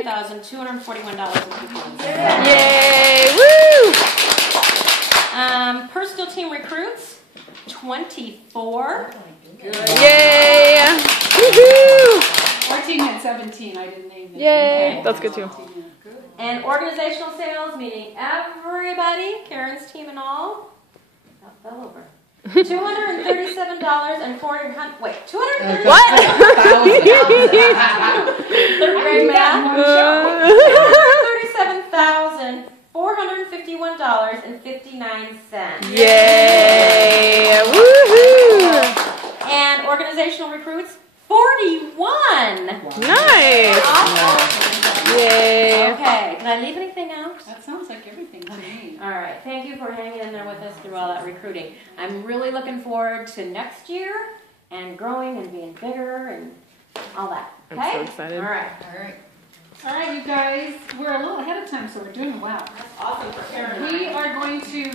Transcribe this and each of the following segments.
$39,241 Yay! Woo! Personal team recruits, 24. Yay! Woohoo! 14 and 17, I didn't name them. Yay! That's good too. And organizational sales, meaning everybody, Karen's team and all, that fell over. $237 and 400. Wait, 230. What? Third grade math. $237,451.59. Yay! Woohoo! And organizational recruits, 41. Nice. Awesome. Yay! Okay, did I leave anything out? That sounds like everything to me. All right, thank you for hanging in there with us through all that recruiting. I'm really looking forward to next year and growing and being bigger and all that. Okay? I'm so excited. All right. All right, you guys, we're a little ahead of time, so we're doing well. That's awesome for Karen. We are going to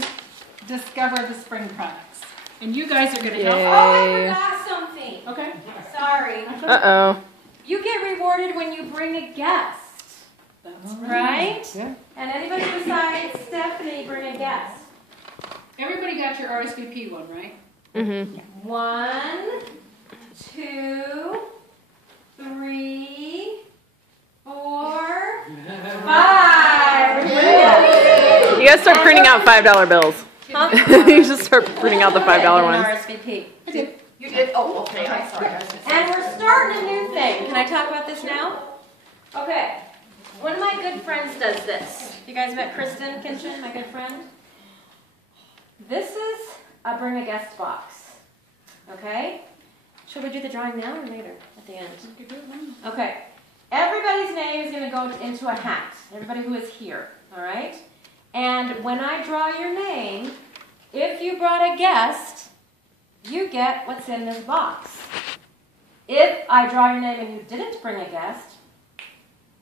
discover the spring products, and you guys are going to help. Yay. Oh, I forgot something. Okay. Sorry. Uh-oh. You get rewarded when you bring a guest. That's Right? Yeah. And anybody besides Stephanie bring a guest. Everybody got your RSVP one, right? Mm-hmm. 1, 2, 3, 4, 5. You guys start printing out $5 bills. Huh? You just start printing out the $5 ones. RSVP. You did? Oh, okay. I'm sorry. And we're starting a new thing. Can I talk about this now? Okay. One of my good friends does this. You guys met Kristen Kinchin, my good friend? This is a bring a guest box. Okay? Should we do the drawing now or later at the end? Okay. Everybody's name is going to go into a hat. Everybody who is here. All right? And when I draw your name, if you brought a guest, you get what's in this box. If I draw your name and you didn't bring a guest,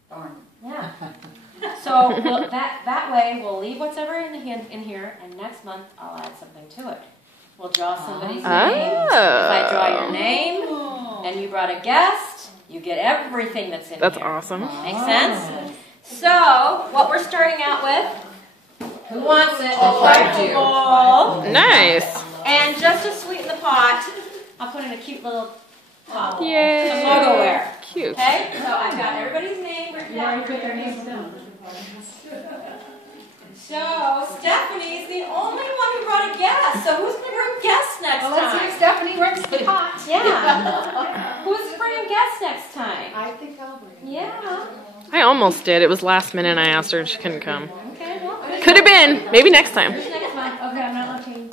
darn. Yeah. So that way we'll leave whatever in here, and next month I'll add something to it. We'll draw somebody's name. If I draw your name and you brought a guest, you get everything that's in That's here. awesome. Make sense? So what we're starting out with, who wants it? Bowl. Nice. And just to sweeten the pot, I'll put in a cute little pot. Yay. Some logoware. Cute. Okay? So I've got everybody's name written down. put their names down. So Stephanie's the only one who brought a guest. So who's going to bring guests next Well, let's see time? if Stephanie works the pot. Yeah. Who's bringing guests next time? I think I'll bring it. Yeah. I almost did. It was last minute and I asked her and she couldn't come. Okay, well. Could have been. Maybe next time. Who's next month? Okay, I'm not looking.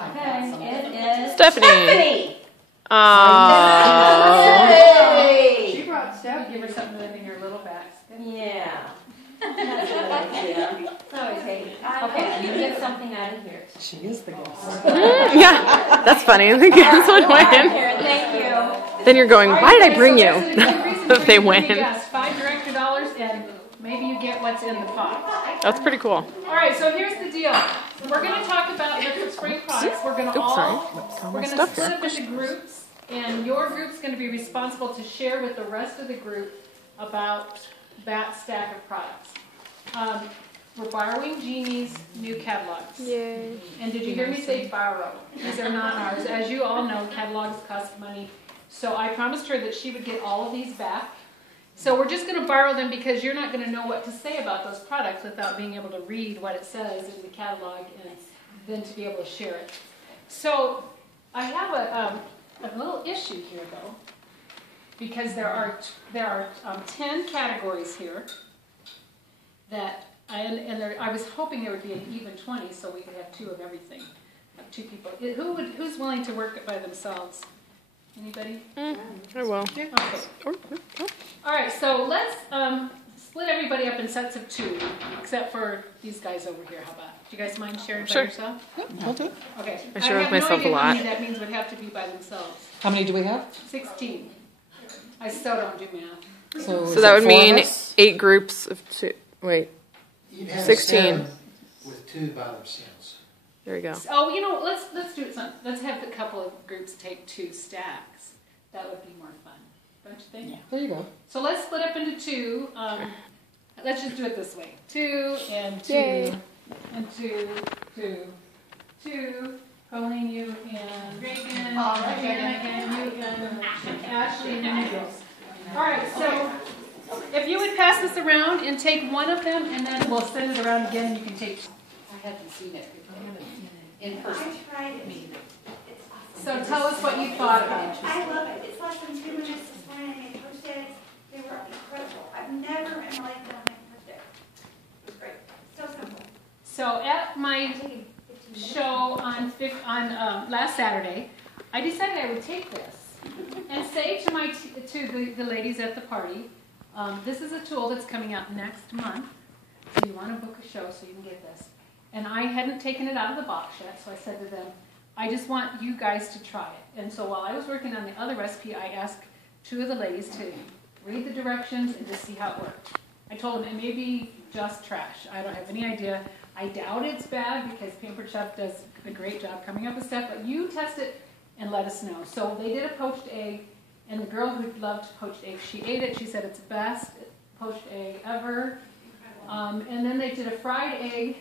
Okay, it is Stephanie. Stephanie. Aww. Hey. She brought Steph. Give her something to live in your little bag. Yeah. That's a good idea. Okay, you get something out of here. She is the guest. Yeah, that's funny. The guest would win. Here, thank you. Then you're going, why did I bring you? If they win. Yes, $5 director dollars, and maybe you get what's in the pot. That's pretty cool. All right, so here's the deal. We're going to talk about the spring products. We're going to we're going to split up into groups, and your group's going to be responsible to share with the rest of the group about that stack of products. We're borrowing Jeannie's new catalogs. Yay. And did you hear me say borrow? These are not ours. As you all know, catalogs cost money. So I promised her that she would get all of these back. So we're just going to borrow them because you're not going to know what to say about those products without being able to read what it says in the catalog and then to be able to share it. So I have a little issue here, though, because there are 10 categories here that I was hoping there would be an even 20, so we could have 2 of everything, have 2 people. Who's willing to work it by themselves? Anybody? I will. Okay. All right, so let's split everybody up in sets of 2, except for these guys over here. How about? Do you guys mind sharing by yourself? I'll do it. Okay. I share with have myself no idea a how lot. many that means would have to be by themselves. How many do we have? 16. I still don't do math. So that would mean 8 groups of 2. Wait, You'd have 16. 7 with 2 by themselves. There we go. Oh, you know, let's do it. Let's have a couple of groups take 2 stacks. That would be more fun. bunch of things. Yeah. There you go. So let's split up into two. Let's just do it this way. 2 and 2 Yay. and 2, 2, 2. Colleen, you and Reagan, right, Jana, and you and Ashley, and then you girls. All right, so if you would pass this around and take one of them, and then we'll send it around again. You can take. I haven't seen it in person. I tried it. It's awesome. So tell us what you thought about it. I love it. It's less than 2 minutes this morning. I made post-its. They were incredible. I've never in my life done a post-it. It was great. So simple. So at my show on last Saturday, I decided I would take this and say to the ladies at the party, this is a tool that's coming out next month. So you want to book a show so you can get this. And I hadn't taken it out of the box yet, so I said to them, I just want you guys to try it. And so while I was working on the other recipe, I asked 2 of the ladies to read the directions and just see how it worked. I told them it may be just trash. I don't have any idea. I doubt it's bad because Pampered Chef does a great job coming up with stuff, but you test it and let us know. So they did a poached egg, and the girl who loved poached egg, she ate it. She said it's the best poached egg ever. And then they did a fried egg,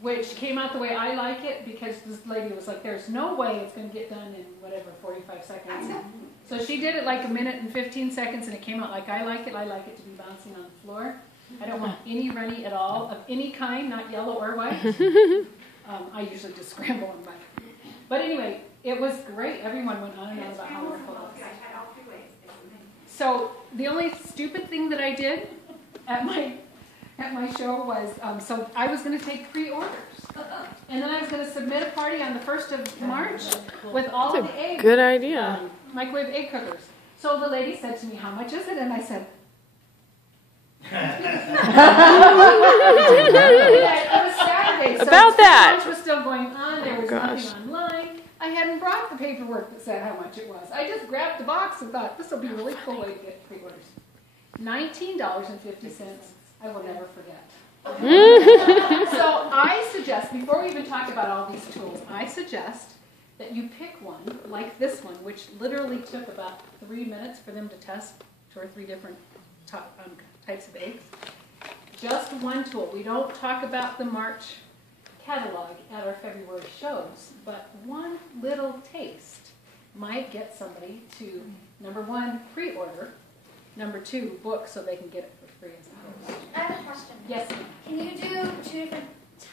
which came out the way I like it because this lady was like, there's no way it's going to get done in whatever, 45 seconds. So she did it like 1 minute and 15 seconds, and it came out like I like it. I like it to be bouncing on the floor. I don't want any runny at all, of any kind, not yellow or white. I usually just scramble them. But anyway, it was great. Everyone went on and on about how wonderful it was. I tried all 3 ways. It's amazing. So the only stupid thing that I did at my show was, so I was going to take pre-orders. And then I was going to submit a party on the 1st of March with all of the eggs. Good idea. Microwave egg cookers. So the lady said to me, how much is it? And I said, it was Saturday, so About that. lunch was still going on. There was Gosh. nothing online. I hadn't brought the paperwork that said how much it was. I just grabbed the box and thought, this will be a really cool way to get pre-orders. $19.50. I will never forget. So I suggest, before we even talk about all these tools, I suggest that you pick one like this one, which literally took about 3 minutes for them to test 2 or 3 different types of eggs. Just one tool. We don't talk about the March catalog at our February shows, but one little taste might get somebody to, number 1, pre-order, number 2, book so they can get it for free as a host. I have a question. Yes. Can you do 2 different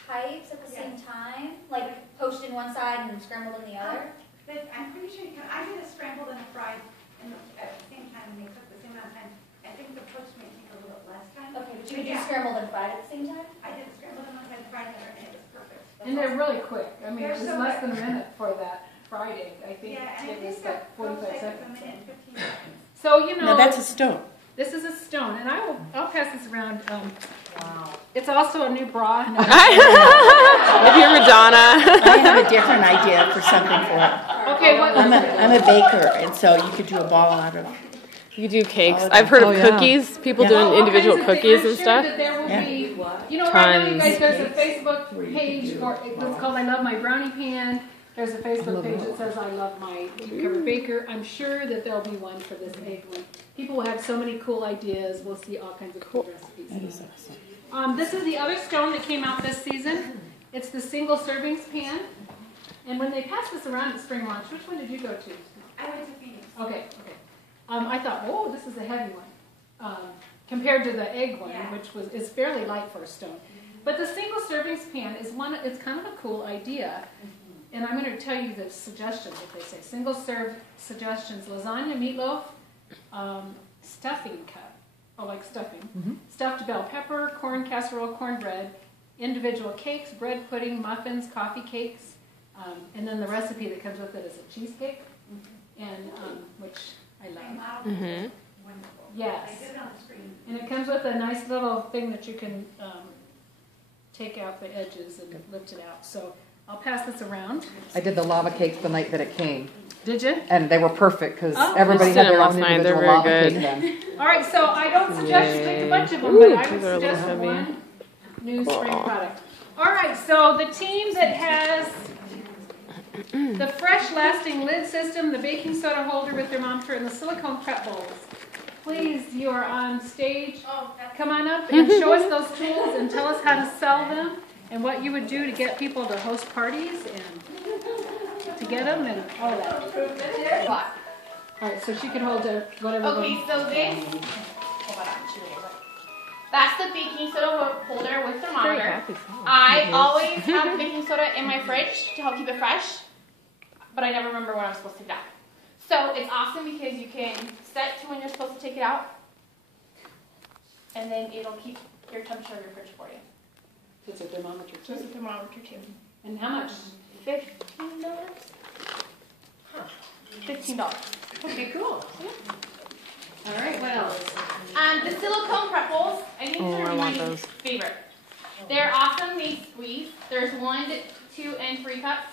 types at the same time? Like poached in one side and scrambled in the other? But I'm pretty sure you can. I did a scrambled and a fried at the same time, and they cooked the same amount of time. I think the poached may take a little less time. Okay, but you could do scrambled and fried at the same time? I did the scrambled and I fried it, and it was perfect. And they're really quick. I mean, They're it was so less quick. than a minute for that fried egg. I think Yeah, and I it think was that like 45 poached egg was seconds. 1 minute and 15 seconds. So, you know, No, that's a stone. this is a stone, and I'll pass this around. Wow. It's also a new bra. No, If you're Madonna. I have a different idea for something for it. okay, what? I'm a baker, and so you could do a ball out of. You do cakes. I've heard of cookies. People Yeah. doing All individual kinds of cookies things. and I'm stuff. sure that there will Yeah. be, you know, right now you guys, Tons. there's a Facebook page for, it's called I Love My Brownie Pan. There's a Facebook page that says I Love My Covered Baker. I'm sure that there'll be one for this egg one. People will have so many cool ideas. We'll see all kinds of cool recipes. That is awesome. This is the other stone that came out this season. It's the single servings pan. And when they passed this around at spring launch, which one did you go to? I went to Phoenix. Okay. I thought, oh, this is a heavy one. Compared to the egg one, Yeah. which is fairly light for a stone. But the single servings pan is it's kind of a cool idea. And I'm going to tell you the suggestions that they say. Single serve suggestions: lasagna, meatloaf, stuffing cup. Oh, like stuffing. Stuffed bell pepper, corn casserole, cornbread, individual cakes, bread pudding, muffins, coffee cakes, and then the recipe that comes with it is a cheesecake, and which I My love. model was wonderful. Yes. I did it on the screen. And it comes with a nice little thing that you can take out the edges and lift it out. So I'll pass this around. I did the lava cakes the night that it came, Did you? and they were perfect because Oh. everybody Just had did their them own last night. They're individual very lava good. cake then. All right, so I don't suggest you take a bunch of them, Ooh, but I would these are a little suggest heavy. one new spring Cool. product. All right, so the team that has the fresh lasting lid system, the baking soda holder with thermometer, and the silicone prep bowls. please, you are on stage. Come on up and show us those tools and tell us how to sell them and what you would do to get people to host parties and to get them and all that. All right, so she can hold whatever. Okay, so this, that's the baking soda holder with thermometer. I always have baking soda in my fridge to help keep it fresh, but I never remember when I'm supposed to take it out. So it's awesome because you can set to when you're supposed to take it out, and then it'll keep your temperature of your fridge for you. It's a thermometer too. It's a thermometer too. And how much? $15. $15. Okay, cool. All right, what else? The silicone pretzels, I think these are I my want those. favorite. They're awesome. They squeeze. There's 1, 2, and 3 cups.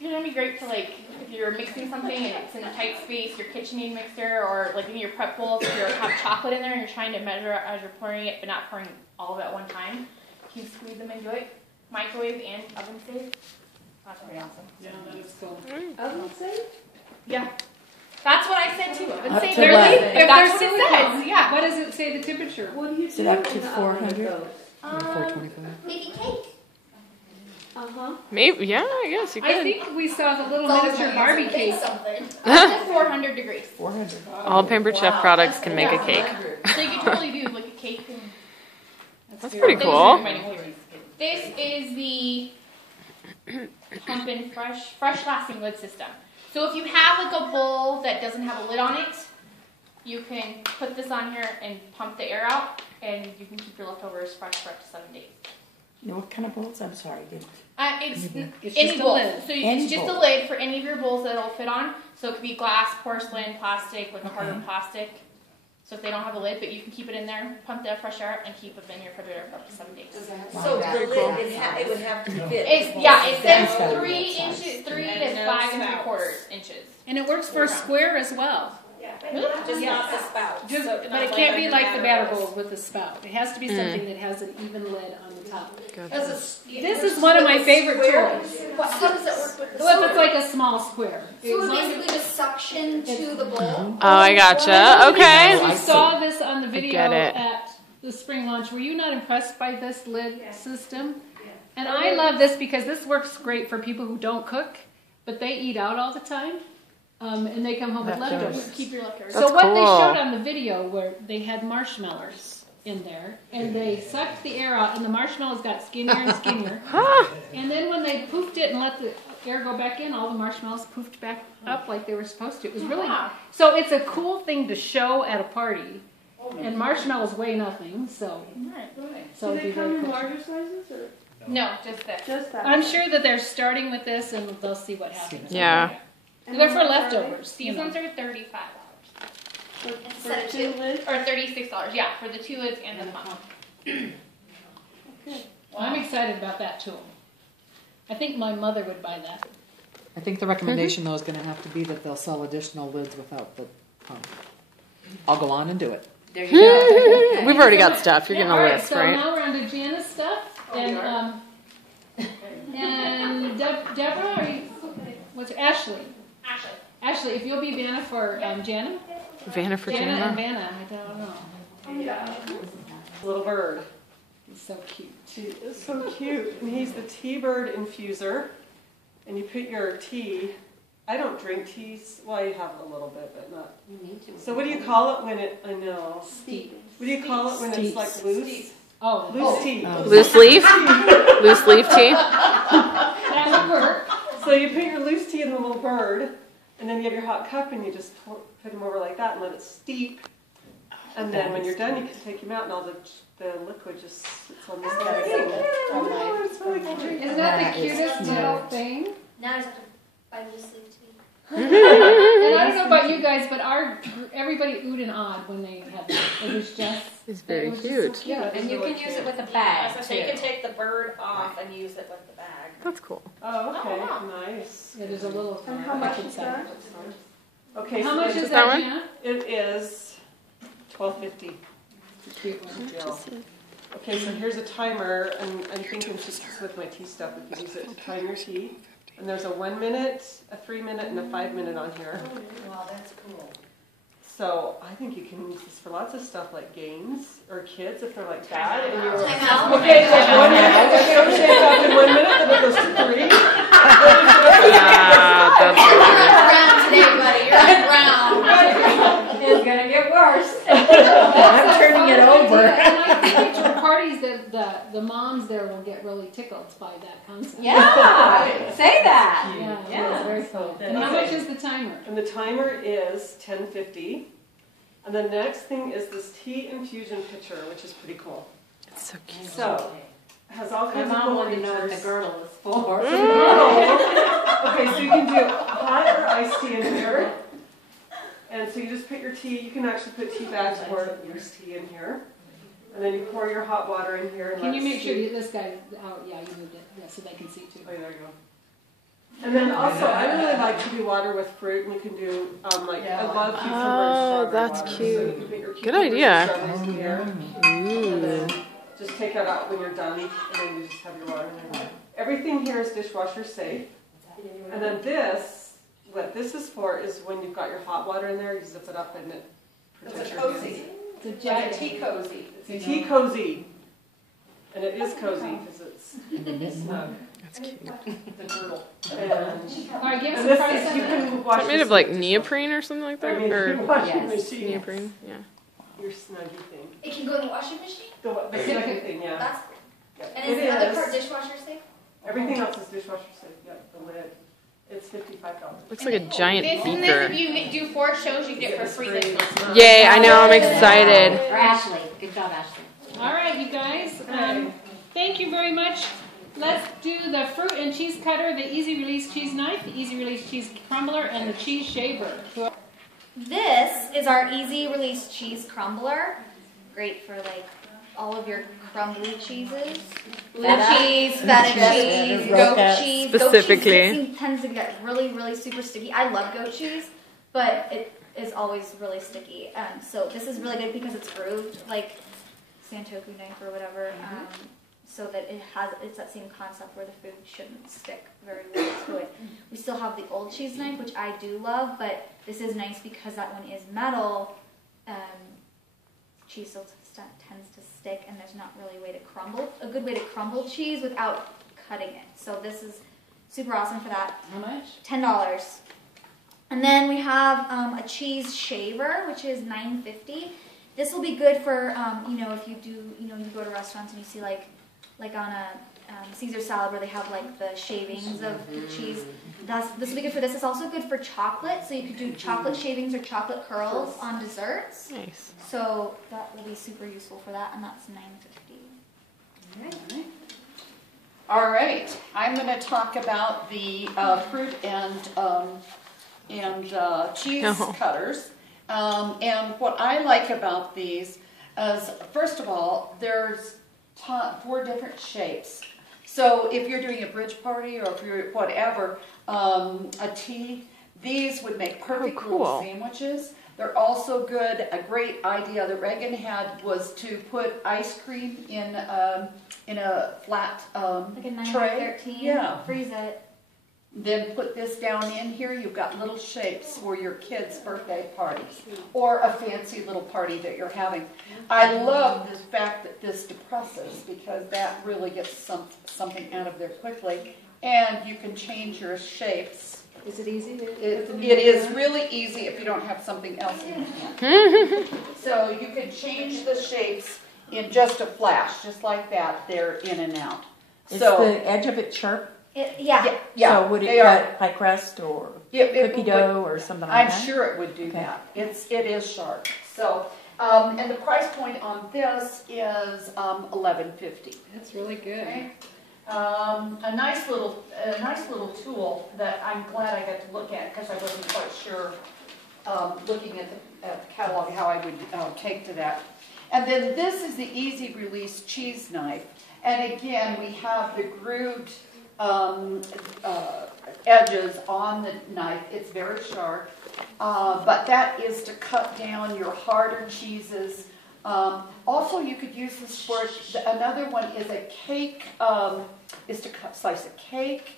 You're gonna be great for like if you're mixing something and it's in a tight space, your KitchenAid mixer, or like in your prep bowls, if you have chocolate in there and you're trying to measure as you're pouring it, but not pouring all of it at one time. You can squeeze them into it. Microwave and oven safe. That's pretty awesome. Yeah, that is cool. Oven safe? Yeah. That's what I said too. Oven Up safe. to what? If that's what it says. Yeah. What does it say the temperature? Is it up to 400? 425. Maybe cake. Maybe, yeah, I guess you I could. think we saw the little miniature Barbie cake. Something. Up to 400 degrees. 400. All Pampered Chef products can make a cake. So you can totally do like a cake and That's pretty This cool. is the pump in fresh lasting lid system. So if you have like a bowl that doesn't have a lid on it, you can put this on here and pump the air out, and you can keep your leftovers fresh for up to 7 days. Now, what kind of bowls? I'm sorry. It's It's any just a bowl. lid. So Any it's just bowl. a lid for any of your bowls that it'll fit on. So it could be glass, porcelain, plastic, like a harder plastic. So if they don't have a lid, but you can keep it in there, pump that fresh air, and keep it in your refrigerator for up to 7 days. So the lid, it would have to fit. It says 3 inches, 3 to 5 3/4 inches. And it works for a square as well. Just not the spout. Just, So but not it can't like be a like the batter batter bowl with a spout. It has to be something that has an even lid on the top. This This is one of my favorite tools. How does it work with the Well, it's like a small square. So it basically just suction to the bowl. Oh, I gotcha. Okay. We saw this on the video get it. at the spring launch. Were you not impressed by this lid system? And I love this because this works great for people who don't cook, but they eat out all the time. And they come home with leftovers. Keep your leftovers. So That's what they cool. showed on the video where they had marshmallows in there, and they sucked the air out, and the marshmallows got skinnier and skinnier. And then when they poofed it and let the air go back in, all the marshmallows poofed back up like they were supposed to. It was really so. It's a cool thing to show at a party, and marshmallows weigh nothing, so so it'd be very cool. sizes or? No, just this. Just that. I'm sure that they're starting with this, and they'll see what happens. Yeah. They're for leftovers. These ones are $35. Instead of 2. lids? Or $36, yeah, for the 2 lids and the pump. I'm excited about that tool. I think my mother would buy that. I think the recommendation though is going to have to be that they'll sell additional lids without the pump. I'll go on and do it. There you go. We've already got stuff. You're getting All a right, list, so right? now we're on to Jana's stuff, and Deborah, are you? What's Ashley? Ashley, if you'll be Vanna for Jana. Vanna for Jana and Jana. Vanna, I don't know. Little bird. He's so cute. It's so cute. And he's the T-bird infuser. And you put your tea. I don't drink teas. Well, I have a little bit, but not. You need to. So what do you call it when it? I know. Steep. What do you call it when it's like loose? Oh, Loose tea. Loose leaf? Loose leaf tea? that would work. So you put your loose tea in the little bird, and then you have your hot cup, and you just put them over like that and let it steep. And then when you're done, you can take them out, and all the liquid just sits on this kind of thing. Oh, it's really cute. Isn't that the cutest little thing? Now I just have to buy loose leaf tea. And I don't know about you guys, but everybody oohed and awed when they had that. It was just. It's very it was just cute. so cute. And you can use it with a bag, So you can take the bird off and use it with the bag. That's cool. Oh, okay, nice. Yeah, there's a little thing. And how much is that? Okay, How so much it's- is that that, one? Jana? It is $12.50. It's a cute one. Okay, so here's a timer, and I'm thinking just with my tea stuff, we could use it to time your tea. And there's a 1 minute, a 3 minute, and a 5 minute on here. Wow, that's cool. So I think you can use this for lots of stuff like games or kids if they're like that. And you're, Time out. okay, it's like 1 minute, okay, don't shake up in 1 minute, then it goes to 3. Round today, buddy. You're on round. It's gonna get worse. I'm turning it over. And I think at your parties, the moms there will get really tickled by that concept. Yeah, say that. Yeah, it's very cool. And how much is the timer? And the timer is 10:50. And the next thing is this tea infusion pitcher, which is pretty cool. It's so cute. So, it has all My kinds of mom cool wanted to know what the features. girdle is for. Okay, so you can do hot or iced tea in here. And so you just put your tea, you can actually put tea bags or use tea in here. And then you pour your hot water in here. And Can you let it make sure steep. this guy, oh yeah, you moved it, yeah, so they can see too. Oh, there you go. And then also, I really like to do water with fruit, and you can do, I love cucumber and strawberry that's water. cute. So you can put your Good cucumbers and idea. strawberries in here, and then just take that out when you're done, and then you just have your water in there. Everything here is dishwasher safe. And then what this is for is when you've got your hot water in there, you zip it up and it protects your hands. It's a Like a jacket. tea cozy. It's a tea cozy. And it is cozy because it's snug. That's cute. The girdle. And, All right, give us and a this price is, on you that. can Is wash that made this of like with- neoprene or something like I that? mean, Or your washing Yes. machine. neoprene? Yeah. Your snuggy thing. It can go in the washing machine? The snuggy thing, yeah. That's, Yeah. and is It the other is. part dishwasher safe? Everything else is dishwasher safe. Yeah, the lid. It's $55. Looks like a giant This, and beaker. this, if you do 4 shows, you get it for free this month. Yay, I know, I'm excited. For Ashley. Good job, Ashley. All right, you guys, thank you very much. Let's do the fruit and cheese cutter, the easy release cheese knife, the easy release cheese crumbler, and the cheese shaver. This is our easy release cheese crumbler. Great for like all of your crumbly cheeses. Blue Feta. cheese, feta cheese, goat Roquette. cheese. Specifically. Goat cheese tends to get really, really super sticky. I love goat cheese, but it is always really sticky. So this is really good because it's grooved, like Santoku knife or whatever. So that it's that same concept where the food shouldn't stick very well to it. We still have the old cheese knife, which I do love, but this is nice because that one is metal. Cheese still tends to stick, and there's not really a good way to crumble cheese without cutting it. So this is super awesome for that. How much? $10. And then we have a cheese shaver, which is $9.50. This will be good for if you do you go to restaurants and you see like on a Caesar salad where they have like the shavings of the cheese. This will be good for this. It's also good for chocolate, so you could do chocolate shavings or chocolate curls on desserts. Nice. So that will be super useful for that, and that's $9.50. All right, I'm going to talk about the fruit and cheese cutters. And what I like about these is, first of all, there's 4 different shapes. So if you're doing a bridge party or if you're whatever, a tea, these would make perfect little sandwiches. They're also good. A great idea that Reagan had was to put ice cream in a flat Like a 9 tray. by 13. Yeah. Freeze it. Then put this down in here. You've got little shapes for your kids' birthday parties or a fancy little party that you're having. I love the fact that this depresses because that really gets something out of there quickly. And you can change your shapes. Is it easy? It is really easy if you don't have something else in your hand. So you can change the shapes in just a flash, just like that. They're in and out. Is the edge of it sharp? Yeah. So would it cut pie crust or cookie dough or something like that? I'm sure it would do that. It is sharp. So, and the price point on this is $11.50. That's really good. Okay. A nice little tool that I'm glad I got to look at because I wasn't quite sure, looking at the catalog, how I would take to that. And then this is the easy release cheese knife. And again, we have the grooved edges on the knife. It's very sharp, but that is to cut down your harder cheeses. Also, you could use this for another one is a cake. Is to slice a cake.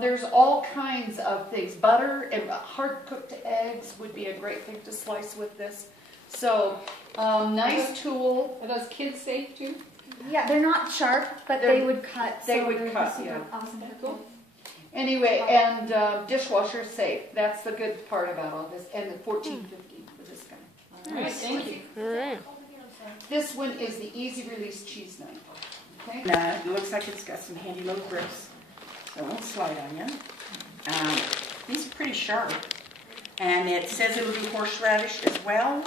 There's all kinds of things. Butter and hard-cooked eggs would be a great thing to slice with this. So, nice tool. Are those kids safe too? Yeah, they're not sharp, but they would cut. They so would they're cut, super yeah. Awesome. Cool. Anyway, and dishwasher safe. That's the good part about all this. And the $14.50 for this guy. All right, thank you. All right. This one is the easy release cheese knife. Okay. It looks like it's got some handy little grips, so it won't slide on you. These are pretty sharp, and it says it'll do horseradish as well.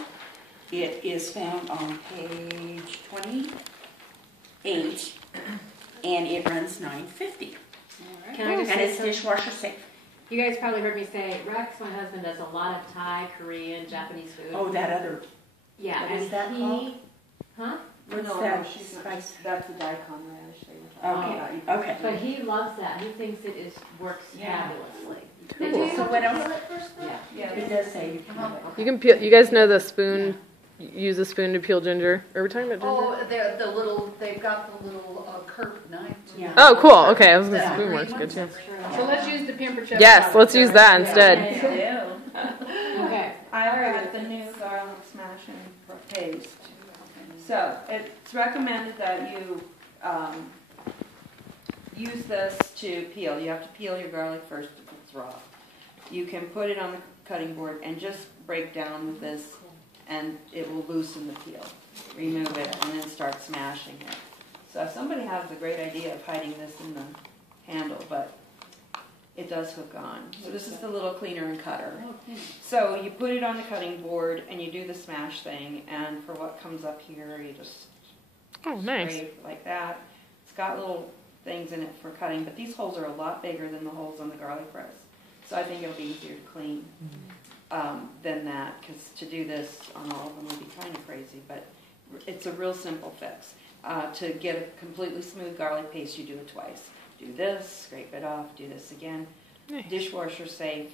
It is found on page 28, and it runs $9.50. Can I just And say it's something? dishwasher safe. You guys probably heard me say, Rex, my husband, does a lot of Thai, Korean, Japanese food. Oh, that other. Yeah, What and is that called? Huh? What's No, that? no, she's not. Spice? That's the daikon radish they were talking about. Okay. But he loves that. He thinks it works Yeah. fabulously. Cool. So what else? Yeah. It does say you can. You can peel. You guys know the spoon. Use a spoon to peel ginger. Are we talking about ginger? Oh, they've got the little curved knife. Yeah. Oh, cool. Okay, I was gonna Yeah. spoon works good too. So let's use the Pamper Chef. Yes, salad. let's use that instead. Okay. I got the new garlic smashing paste. So it's recommended that you use this to peel. You have to peel your garlic first if it's raw. You can put it on the cutting board and just break down with this, and it will loosen the peel. Remove it and then start smashing it. So if somebody has a great idea of hiding this in the handle, but it does hook on. So this is the little cleaner and cutter. So you put it on the cutting board and you do the smash thing, and for what comes up here, you just scrape like that. It's got little things in it for cutting, but these holes are a lot bigger than the holes on the garlic press. So I think it'll be easier to clean than that, because to do this on all of them would be kind of crazy, but it's a real simple fix. To get a completely smooth garlic paste, you do it twice. Do this, scrape it off, do this again. Nice. Dishwasher safe,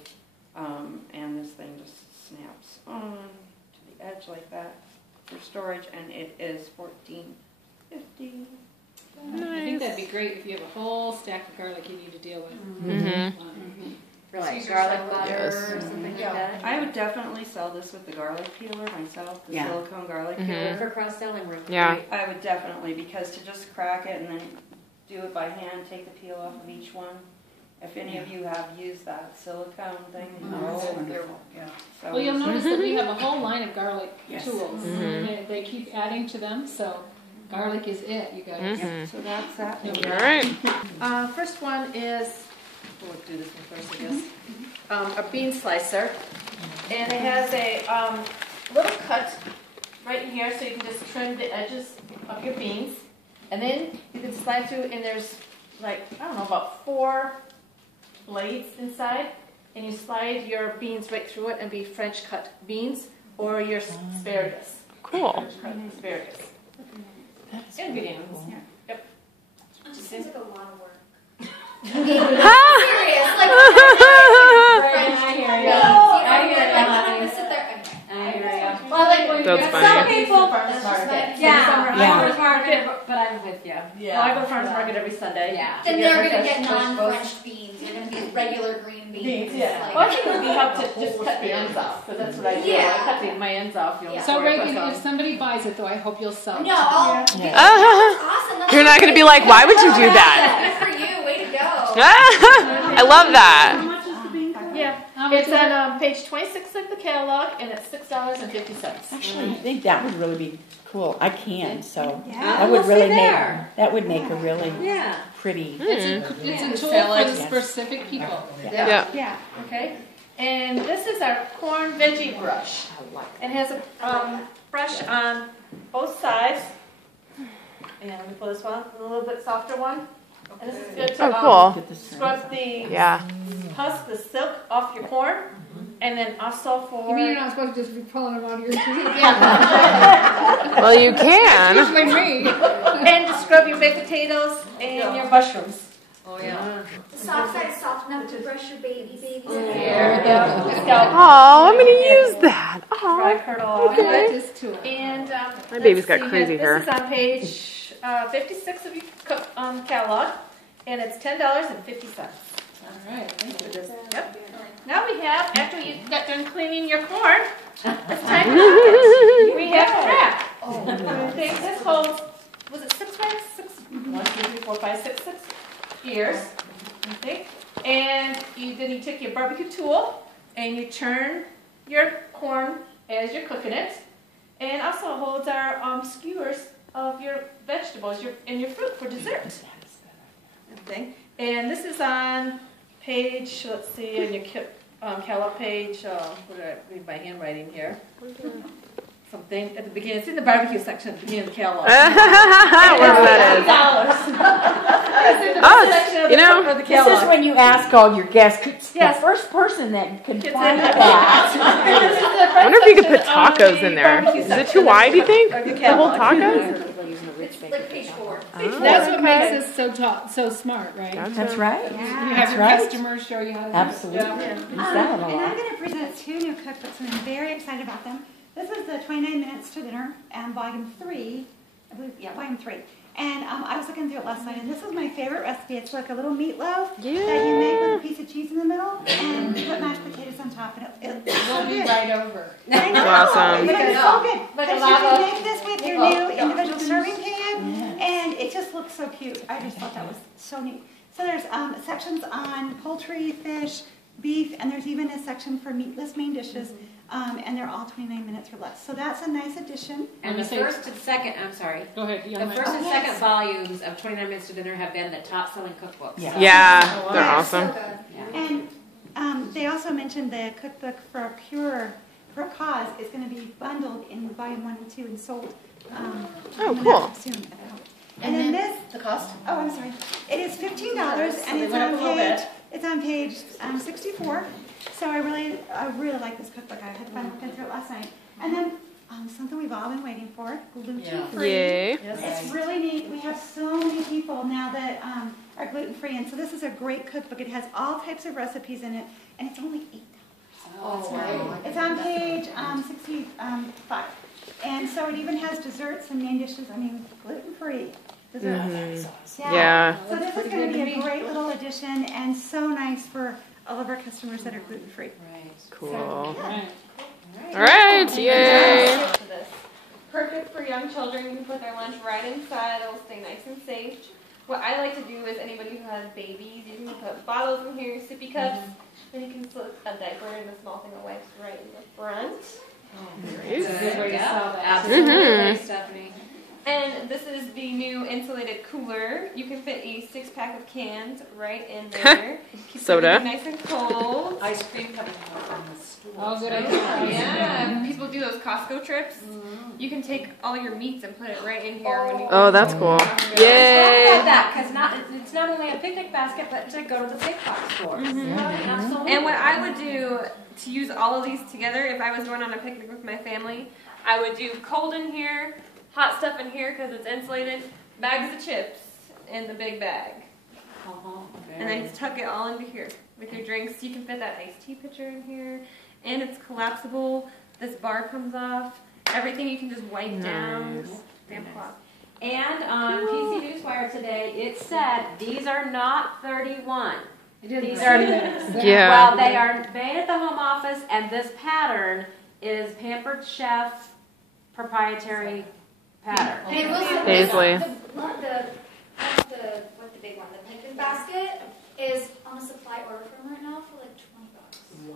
and this thing just snaps on to the edge like that for storage, and it is $14.50. I think that'd be great if you have a whole stack of garlic you need to deal with. For like garlic butter Yes. or something like that. I would definitely sell this with the garlic peeler myself, the Yeah. silicone garlic peeler. For cross-selling room. Yeah. Right. I would definitely, because to just crack it and then do it by hand, take the peel off of each one. If any of you have used that silicone thing, Oh, wonderful. Yeah. so Well, you'll notice that we have a whole line of garlic Yes. tools. They keep adding to them, so garlic is it, you guys. Mhm. so that's that. All right. First one is, we'll do this one first, I guess. A bean slicer, and it has a little cut right in here, so you can just trim the edges of your beans, and then you can slide through, and there's like, I don't know, about 4 blades inside, and you slide your beans right through it and be French cut beans or your asparagus. Cool. French cut asparagus. And beans. Yep. It just seems like a lot of work. Serious, like I hear you. I hear you. I'm not gonna sit there. I hear you. Well, like when That's you funny. some people farmers market. Yeah, Yeah. farmers market, but I'm with you. Well, I go to farmers market every Sunday. Yeah. Then they're gonna get fresh non-French beans. They're gonna be regular green beans. beans. Yeah. Like- Well, I think it would be help to just cut the ends off, because that's what I do. Yeah. I cut my ends off. You know, Yeah. So, before I Reagan, cook if them. somebody buys it, though, I hope you'll sell it. No, I'll. Yeah. That's awesome. That's You're not gonna be like, why would you do that? Good for you. Way to go. I love that. Yeah. It's on page 26 of the catalog, and it's $6.50. Actually, I think that would really be cool. I can, so Yeah, that would we'll really see make there. that would make a really Yeah. pretty. It's a tool for the specific people. Yeah. Yeah. Okay. And this is our corn veggie brush. It has a brush on both sides. And we pull this one, a little bit softer one. And this is good to Oh, cool. scrub the Yeah. husk, the silk off your corn. And then also for... You mean you're not supposed to just be pulling them out of your teeth? Well, you can. Like me. And to scrub your baked potatoes and your mushrooms. Oh, yeah. The soft side is soft enough to brush your babies. There we go. Oh, I'm gonna use that. Dry Oh. curdle off. Okay. And My baby's got let's see, crazy hair. This is on page 56 of your catalog, and it's $10.50. All right, thanks for this. Yep. Now we have, after you got done cleaning your corn, it's time to cook it. We have to wrap. Okay, this holds, was it 6 bags? 6, 1, 2, 3, 4, 5, 6, 6 ears. Okay, and then you take your barbecue tool and you turn your corn as you're cooking it, and also holds our skewers of your vegetables and your fruit for dessert. Okay. And this is on page, let's see, on your catalog page, what did I read my handwriting here? Something at the beginning. It's in the barbecue section at the beginning of the catalog. Whatever that $$. you know, for the This catalog. is when you ask all your guests. Yes. The first person that can Gets find it. that. I wonder if you could put tacos in there. Barbecue Is it section too wide, do you think? of your The whole catalog. tacos? It's like page 4. That's what makes us so smart, right? Gotcha. That's right. You Yeah. have your right. customers show you how to do it. Absolutely. Yeah. Use that a And I'm lot. going to present 2 new cookbooks, and I'm very excited about them. This is the 29 Minutes to Dinner, volume 3, I believe, yeah, volume 3. And I was looking through it last night, and this is my favorite recipe. It's like a little meatloaf that you make with a piece of cheese in the middle, and you put mashed potatoes on top, and it's so We'll be good. right over. I know, Awesome. but it's so good. Like a Because you lava. can make this with your new individual serving pan, and it just looks so cute. I just thought that was so neat. So there's sections on poultry, fish, beef, and there's even a section for meatless main dishes, and they're all 29 minutes or less. So that's a nice addition. And the first and second, I'm sorry. Go ahead. The first and second volumes of 29 Minutes to Dinner have been the top selling cookbooks. Yeah. Yeah, they're Yeah, awesome. so good. And they also mentioned the cookbook for a cure for a cause is going to be bundled in volume 1 and 2 and sold. Coming cool. out soon. And then this, The cost? oh, I'm sorry. It is $15, and it's went up on a little page. bit. It's on page 64. So I really like this cookbook. I had fun looking through it last night. And then something we've all been waiting for: gluten-free. Yay. It's really neat. We have so many people now that are gluten-free, and so this is a great cookbook. It has all types of recipes in it, and it's only $8. It's on page 65. And so it even has desserts and main dishes. I mean, gluten-free desserts. Yeah. So this is going to be a great little addition and so nice for all of our customers that are gluten-free. Cool. So, yeah. Right. All right, yay. Perfect for young children. You can put their lunch right inside. It'll stay nice and safe. What I like to do is anybody who has babies, you can put bottles in here, sippy cups, and you can slip a diaper and a small thing of wipes right in the front. Nice. Good way to sell that. Absolutely, Stephanie. And this is the new insulated cooler. You can fit a 6-pack of cans right in there. Keeps Soda. everything nice and cold. Ice cream coming out on the stool. Oh, good idea. Yeah, people do those Costco trips. You can take all your meats and put it right in here when you. Oh, that's cool. I Yay. love that because it's not only a picnic basket, but to go to the big box stores. Absolutely. And what I would do to use all of these together, if I was going on a picnic with my family, I would do cold in here, hot stuff in here because it's insulated, bags of chips in the big bag. And then just tuck it all into here with your drinks. You can fit that iced tea pitcher in here, and it's collapsible. This bar comes off. Everything you can just wipe down. Damp cloth. And on PC Newswire today, it said these are not 31. These are Yeah. well, they are made at the home office, and this pattern is Pampered Chef proprietary pattern. And it will say Paisley. what the big one, the picnic basket is on a supply order from right now for like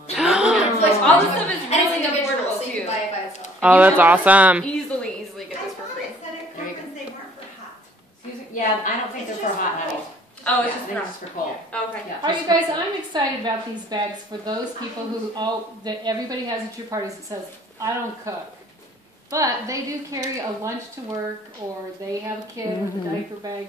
$20. Like all this stuff is And it's really individual, affordable so you too. can buy it by itself. Oh, that's awesome. Easily get I this for thought free. it said at conference they weren't for hot. Excuse me? Yeah, I don't think they're for hot, honey. Oh, it's Yeah, just they're for just for cold. Okay. Yeah. All right, you guys, I'm excited about these bags for those people that everybody has at your parties that says, I don't cook. But they do carry a lunch to work, or they have a kid with a diaper bag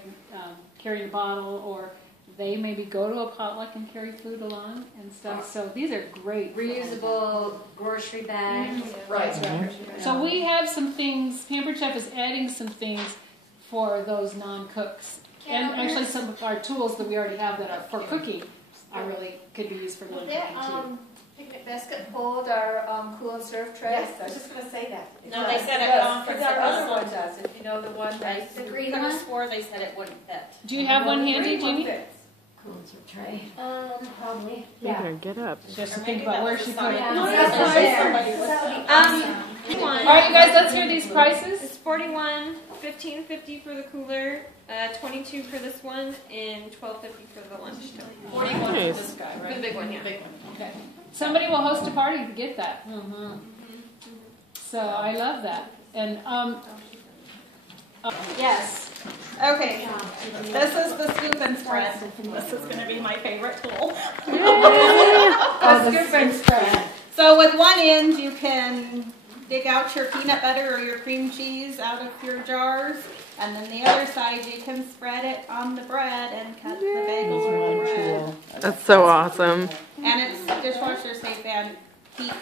carrying a bottle, or they maybe go to a potluck and carry food along and stuff. So these are great. Reusable grocery bags. Right. So we have some things, Pampered Chef is adding some things for those non-cooks. And actually some of our tools that we already have that are for cooking are really could be used for Will non-cooking that too. picnic basket hold our cool and serve trays? Yes, I was just going to say that. No, they said at conference Our it other one doesn't. does, if you know the one that. The green Could have one? swore they said it wouldn't fit. Do you have one handy, Green one Jeannie? fits. concert tray. Probably. You better get up. She has to think about where she put it. Yeah. All One. right, you guys, let's hear these prices. It's 41, $15.50 for the cooler, 22 for this one, and $12.50 for the lunch. 41 Nice. for this guy, For right? the big one, yeah. Okay. Somebody will host a party to get that. So I love that. And Yes. Okay. This is the scoop and spread. This is going to be my favorite tool. The scoop and spread. So with one end, you can dig out your peanut butter or your cream cheese out of your jars, and then the other side you can spread it on the bread and cut the bagels or the bread. That's so awesome. And it's dishwasher safe and heat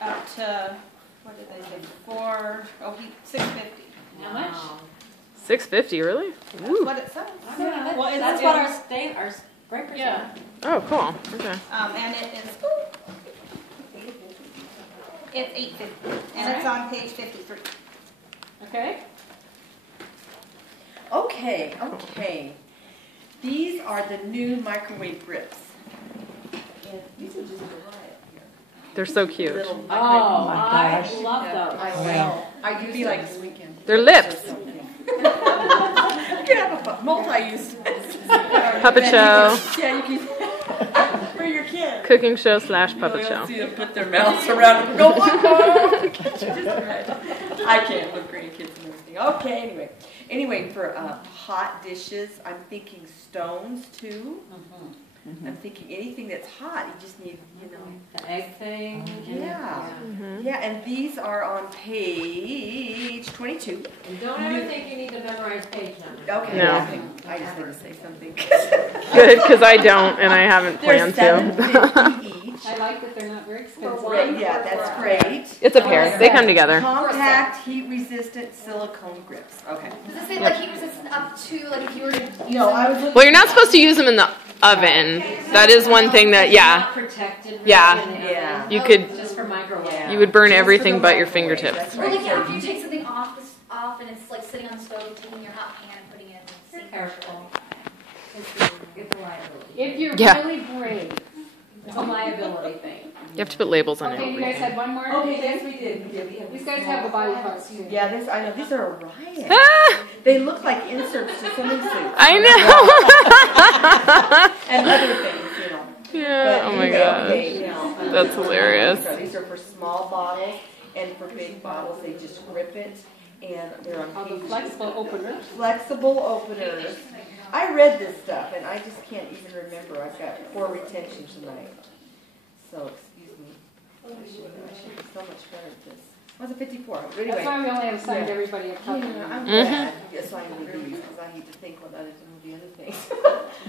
up to, what did they say, heat 650. how much? $6.50, really? That's Woo. what it says. Well, that's what our scrapers Yeah. Oh, cool. Okay. And it is, it's $8.50, and it's on page 53. Okay. Okay. These are the new microwave grips. And these are just a riot here. They're so cute. Little Oh, microwave I love those. I will. I used them this weekend. They're lips. You can have a multi-use. Puppet show. Yeah, you can. For your kids. Cooking show / puppet show. See them put their mouths around and go, I can't with grandkids and everything. Okay, anyway, for hot dishes, I'm thinking stones too. I'm thinking anything that's hot, you just need, The egg thing. Yeah. Yeah, and these are on page 22. And don't ever think you need to memorize page numbers. Okay. No. I just need to say something. Good, because I don't, and I haven't planned to. $7.50 each. I like that they're not very expensive. Yeah, that's great. It's a pair. They come together. Compact, heat-resistant silicone grips. Okay. Does it say like heat resistant up to like if you were to use No, I was looking. Well, you're not supposed to use them in the oven. That is one thing that, yeah. Protected. Yeah. Yeah. You could, Just for microwave. you would burn everything but your fingertips. That's Well, right. like after you take something off and it's like sitting on the stove, taking your hot pan and putting it in the sink. Careful. It's a liability. If you're Yeah. really brave. It's a liability thing. You have to put labels on Okay, you guys it. had one more? Okay, yes, we did. These guys have the body parts too. Yeah, I know. These are a riot. Ah, They look like inserts to swimming suits. I know. And other things, Yeah. Oh my gosh. gosh. That's hilarious. These are for small bottles, and for big bottles, they just grip it, and they're on The flexible openers. flexible openers. I read this stuff, and I just can't even remember. I've got poor retention tonight. So, excuse me. I should be so much better at this. Was it 54? Anyway. That's why we only have assigned everybody a copy. I'm glad you assigned me these, because I hate to think what others do the other things.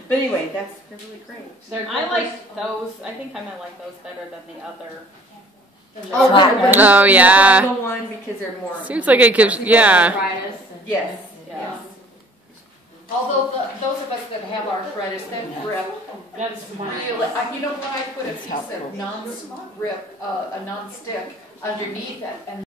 But anyway, they're really great. I like those. I think I might like those better than the other. Oh, yeah. The one because they're more. Seems like it gives, yeah. Arthritis. Yes. Yes. Although those of us that have arthritis, that grip, That's fine. you know what, I put a piece of non-grip, a non-stick underneath it, and